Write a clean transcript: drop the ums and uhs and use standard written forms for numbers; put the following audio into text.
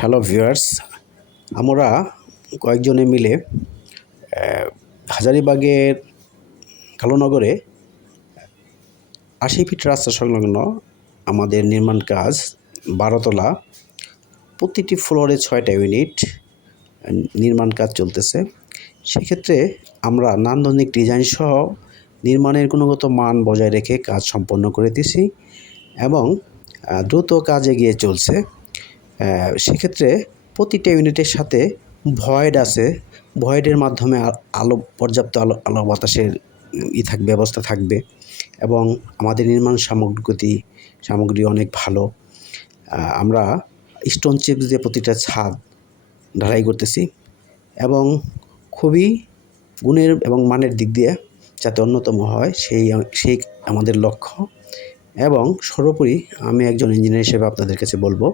Hello viewers, আমরা কয়েকজনে মিলে হাজারীবাগের কালুনগরে ৮০ fit রাস্তা সংলগ্ন আমাদের নির্মাণ কাজ ১২ তলা, প্রতিটি ফ্লোরে ৬টা ইউনিট নির্মাণ কাজ চলতেছে। সেক্ষেত্রে আমরা নান্দনিক ডিজাইন সহ নির্মাণের গুণগত মান বজায় রেখে কাজ সম্পন্ন করে দিছি এবং দ্রুত কাজ এগিয়ে চলছে। সেক্ষেত্রে প্রতিটা ইউনিটের সাথে ভয়েড আছে। ভয়েডের মাধ্যমে পর্যাপ্ত আলো বাতাসের ব্যবস্থা থাকবে এবং আমাদের নির্মাণ সামগ্রী অনেক ভালো। আমরা স্টোন চিপস দিয়ে প্রতিটা ছাদ ঢালাই করতেছি এবং খুবই গুণের এবং মানের দিক দিয়ে যাতে অন্যতম হয় সেই আমাদের লক্ষ্য। এবং সর্বোপরি আমি একজন ইঞ্জিনিয়ার হিসেবে আপনাদের কাছে বলবো,